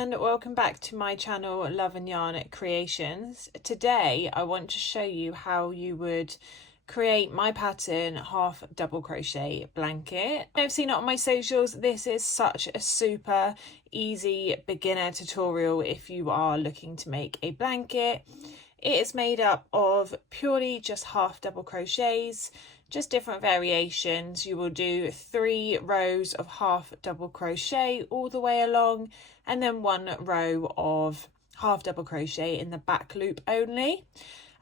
and welcome back to my channel Love and Yarn Creations. Today I want to show you how you would create my pattern half double crochet blanket. I've seen it on my socials. This is such a super easy beginner tutorial if you are looking to make a blanket. It is made up of purely just half double crochets, just different variations. You will do 3 rows of half double crochet all the way along, and then 1 row of half double crochet in the back loop only.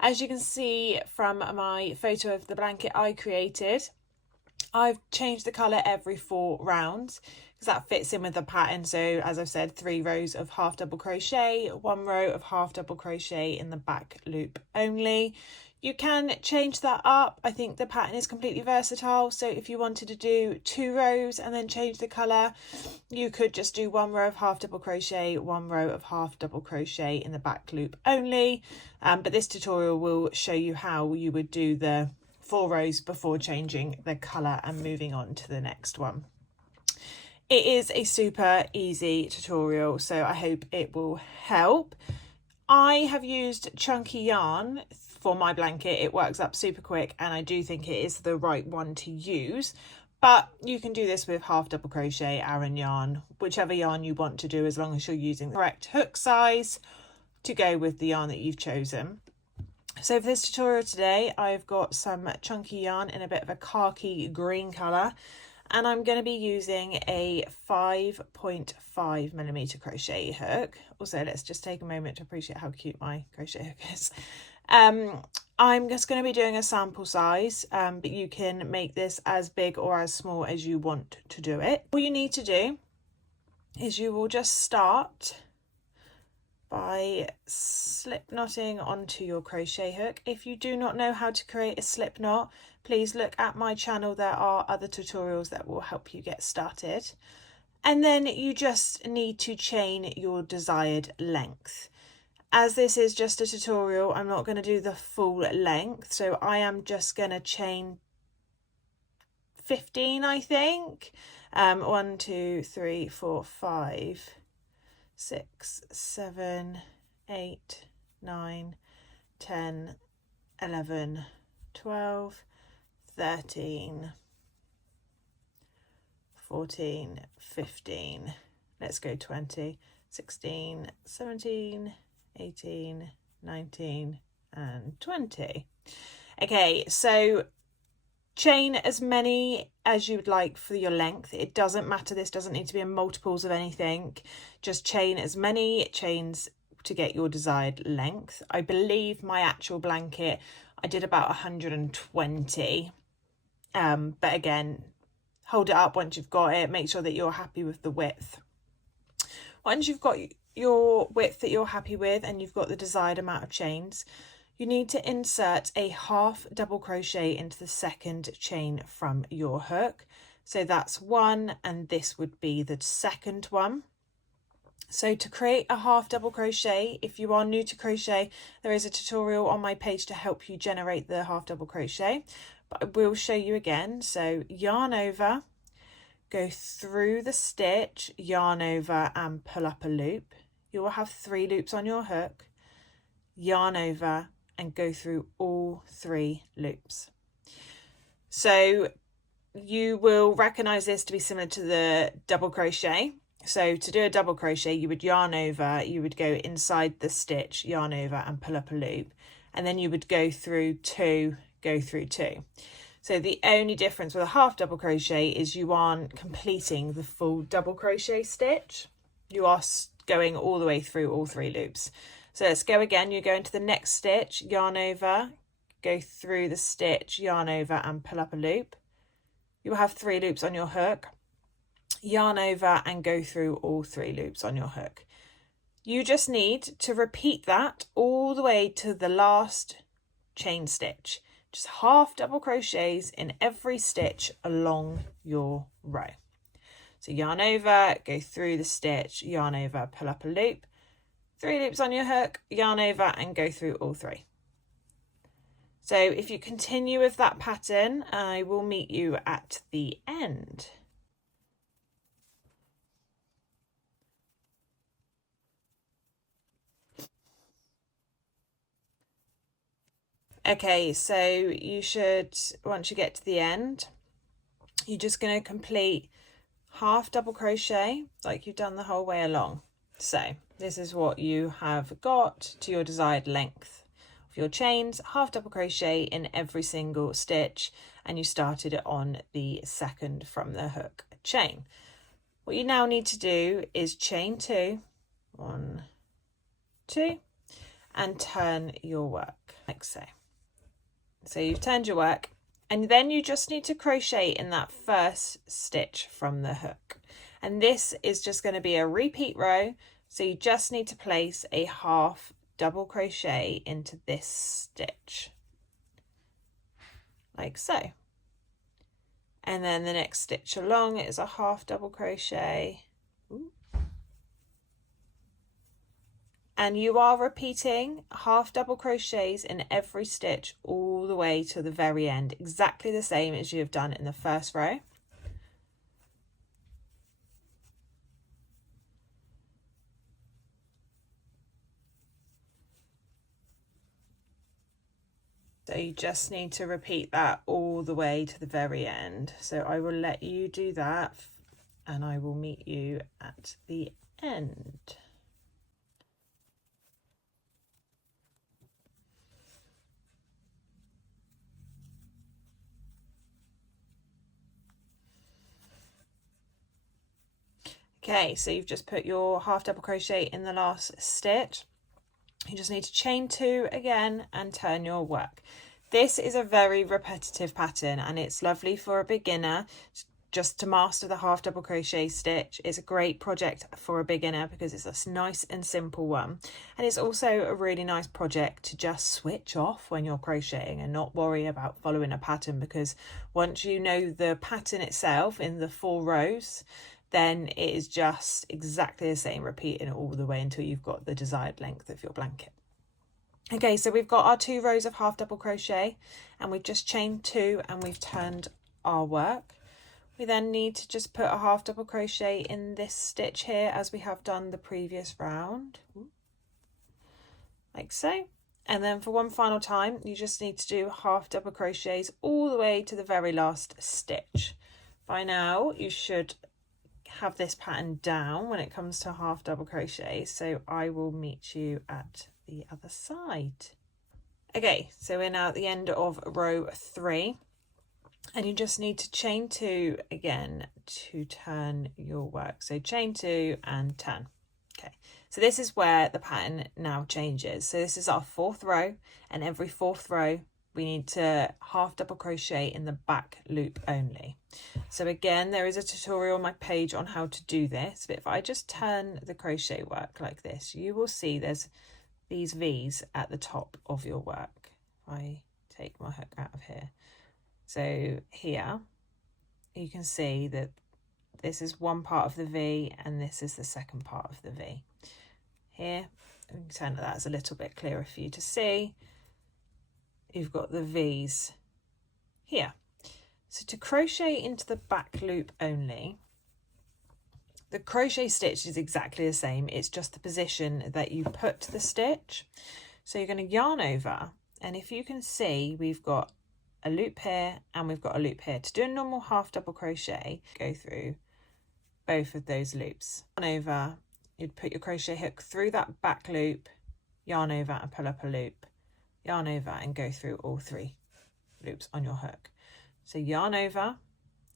As you can see from my photo of the blanket I created, I've changed the colour every 4 rounds because that fits in with the pattern. So as I've said, 3 rows of half double crochet, 1 row of half double crochet in the back loop only. You can change that up. I think the pattern is completely versatile. So if you wanted to do 2 rows and then change the colour, you could just do 1 row of half double crochet, 1 row of half double crochet in the back loop only. But this tutorial will show you how you would do the 4 rows before changing the colour and moving on to the next one. It is a super easy tutorial, so I hope it will help. I have used chunky yarn for my blanket. It works up super quick and I do think it is the right one to use, but you can do this with half double crochet, Aran yarn, whichever yarn you want to do, as long as you're using the correct hook size to go with the yarn that you've chosen. So for this tutorial today, I've got some chunky yarn in a bit of a khaki green colour, and I'm going to be using a 5.5mm crochet hook. Also, let's just take a moment to appreciate how cute my crochet hook is. I'm just going to be doing a sample size, but you can make this as big or as small as you want to do it. All you need to do is you will just start by slip knotting onto your crochet hook. If you do not know how to create a slip knot, please look at my channel. There are other tutorials that will help you get started. And then you just need to chain your desired length. As this is just a tutorial, I'm not going to do the full length, so I am just going to chain 15, I think. 1, 2, 3, 4, 5, 6, 7, 8, 9, 10, 11, 12, 13, 14, 15, let's go 20, 16, 17, 18, 19 and 20. Okay, so chain as many as you would like for your length. It doesn't matter, this doesn't need to be in multiples of anything. Just chain as many chains to get your desired length. I believe my actual blanket, I did about 120. But again, hold it up once you've got it. Make sure that you're happy with the width. Once you've got your width that you're happy with and you've got the desired amount of chains, you need to insert a half double crochet into the second chain from your hook. So that's 1, and this would be the second one. So to create a half double crochet, if you are new to crochet, there is a tutorial on my page to help you generate the half double crochet, but I will show you again. So yarn over, go through the stitch, yarn over and pull up a loop. You will have 3 loops on your hook, yarn over and go through all 3 loops. So you will recognize this to be similar to the double crochet. So to do a double crochet, you would yarn over, you would go inside the stitch, yarn over and pull up a loop, and then you would go through 2, go through 2. So the only difference with a half double crochet is you aren't completing the full double crochet stitch. You are going all the way through all 3 loops. So let's go again. You go into the next stitch, yarn over, go through the stitch, yarn over and pull up a loop. You will have 3 loops on your hook, yarn over and go through all 3 loops on your hook. You just need to repeat that all the way to the last chain stitch. Just half double crochets in every stitch along your row. So yarn over, go through the stitch, yarn over, pull up a loop, 3 loops on your hook, yarn over and go through all 3. So if you continue with that pattern, I will meet you at the end. Okay, so you should, once you get to the end, you're just going to complete half double crochet like you've done the whole way along. So this is what you have got to your desired length of your chains, half double crochet in every single stitch, and you started it on the second from the hook chain. What you now need to do is chain 2, 1, 2, and turn your work like so. So you've turned your work, and then you just need to crochet in that first stitch from the hook. And this is just going to be a repeat row. So you just need to place a half double crochet into this stitch, like so. And then the next stitch along is a half double crochet. Ooh. And you are repeating half double crochets in every stitch all the way to the very end, exactly the same as you have done in the first row. So you just need to repeat that all the way to the very end. So I will let you do that and I will meet you at the end. Okay, so you've just put your half double crochet in the last stitch. You just need to chain 2 again and turn your work. This is a very repetitive pattern and it's lovely for a beginner just to master the half double crochet stitch. It's a great project for a beginner because it's a nice and simple one, and it's also a really nice project to just switch off when you're crocheting and not worry about following a pattern, because once you know the pattern itself in the 4 rows, then it is just exactly the same, repeating it all the way until you've got the desired length of your blanket. Okay, so we've got our 2 rows of half double crochet and we've just chained 2 and we've turned our work. We then need to just put a half double crochet in this stitch here as we have done the previous round, like so. And then for one final time, you just need to do half double crochets all the way to the very last stitch. By now, you should have this pattern down when it comes to half double crochet, so I will meet you at the other side. Okay, so we're now at the end of row 3 and you just need to chain 2 again to turn your work. So chain 2 and turn. Okay, so this is where the pattern now changes. So this is our 4th row, and every 4th row we need to half double crochet in the back loop only. So again, there is a tutorial on my page on how to do this, but if I just turn the crochet work like this, you will see there's these V's at the top of your work. If I take my hook out of here, so here you can see that this is one part of the V and this is the second part of the V. Here, we can turn that as a little bit clearer for you to see. You've got the V's here. So to crochet into the back loop only, the crochet stitch is exactly the same. It's just the position that you put the stitch. So you're going to yarn over, and if you can see, we've got a loop here and we've got a loop here. To do a normal half double crochet, go through both of those loops. Yarn over, you'd put your crochet hook through that back loop, yarn over and pull up a loop, yarn over and go through all 3 loops on your hook. So yarn over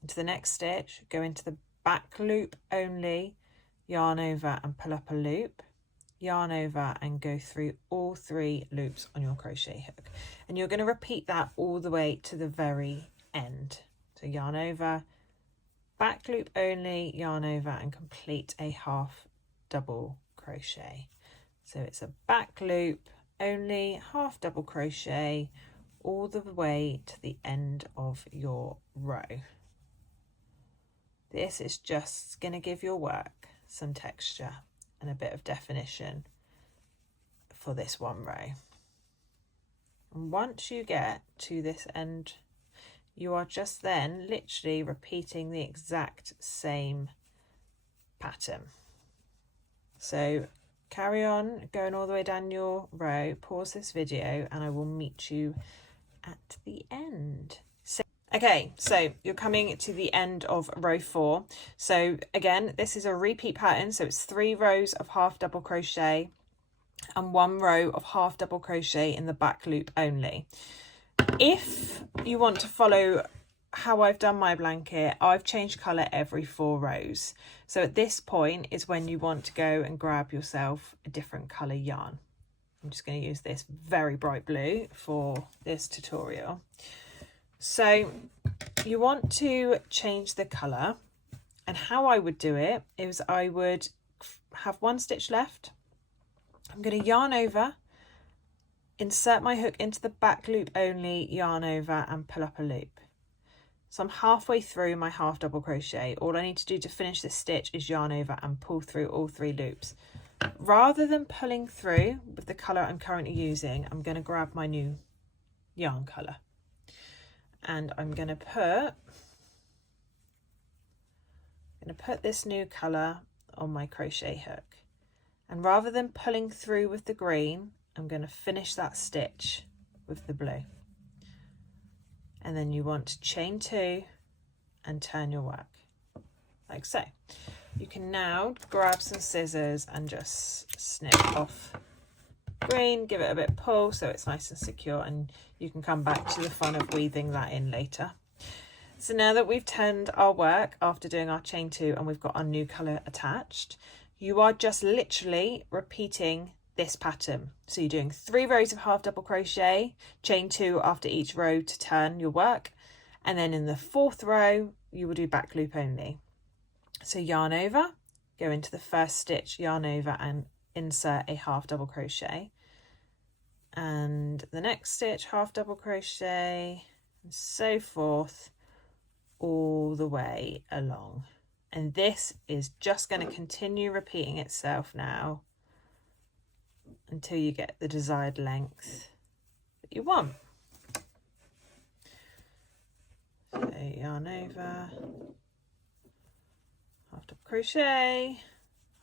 into the next stitch, go into the back loop only, yarn over and pull up a loop, yarn over and go through all 3 loops on your crochet hook. And you're going to repeat that all the way to the very end. So yarn over, back loop only, yarn over and complete a half double crochet. So it's a back loop only, half double crochet all the way to the end of your row. This is just going to give your work some texture and a bit of definition for this one row. And once you get to this end, you are just then literally repeating the exact same pattern. So carry on going all the way down your row, pause this video, and I will meet you at the end. Okay, so you're coming to the end of row 4. So again, this is a repeat pattern, so it's 3 rows of half double crochet and 1 row of half double crochet in the back loop only. If you want to follow how I've done my blanket, I've changed colour every 4 rows. So at this point is when you want to go and grab yourself a different colour yarn. I'm just going to use this very bright blue for this tutorial. So you want to change the colour, and how I would do it is I would have 1 stitch left. I'm going to yarn over, insert my hook into the back loop only, yarn over and pull up a loop. So I'm halfway through my half double crochet. All I need to do to finish this stitch is yarn over and pull through all 3 loops. Rather than pulling through with the colour I'm currently using, I'm going to grab my new yarn colour. And I'm going to put this new colour on my crochet hook, and rather than pulling through with the green, I'm going to finish that stitch with the blue. And then you want to chain 2 and turn your work like so. You can now grab some scissors and just snip off green, give it a bit of pull so it's nice and secure, and you can come back to the fun of weaving that in later. So now that we've turned our work after doing our chain 2 and we've got our new colour attached, you are just literally repeating this pattern. So you're doing 3 rows of half double crochet, chain 2 after each row to turn your work, and then in the 4th row you will do back loop only. So yarn over, go into the first stitch, yarn over and insert a half double crochet, and the next stitch half double crochet, and so forth all the way along. And this is just going to continue repeating itself now until you get the desired length that you want. So yarn over, half double crochet,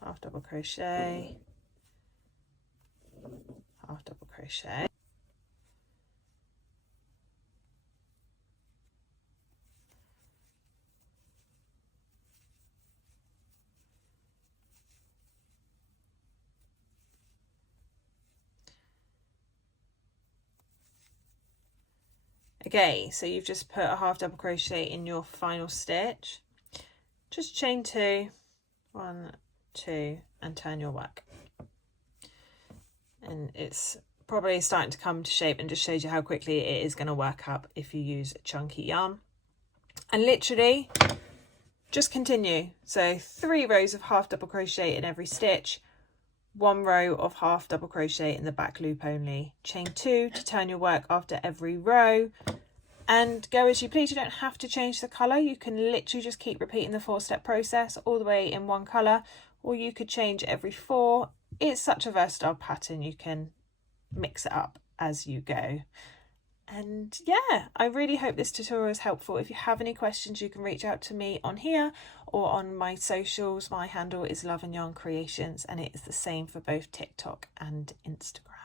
half double crochet, half double crochet, okay, so you've just put a half double crochet in your final stitch. Just chain 2, 1, 2, and turn your work. And it's probably starting to come to shape, and just shows you how quickly it is going to work up if you use chunky yarn. And literally just continue. So 3 rows of half double crochet in every stitch, 1 row of half double crochet in the back loop only, chain 2 to turn your work after every row, and go as you please. You don't have to change the colour. You can literally just keep repeating the 4-step process all the way in one colour, or you could change every 4. It's such a versatile pattern, you can mix it up as you go. And yeah, I really hope this tutorial is helpful. If you have any questions, you can reach out to me on here or on my socials. My handle is loveandyarncreations, and it is the same for both TikTok and Instagram.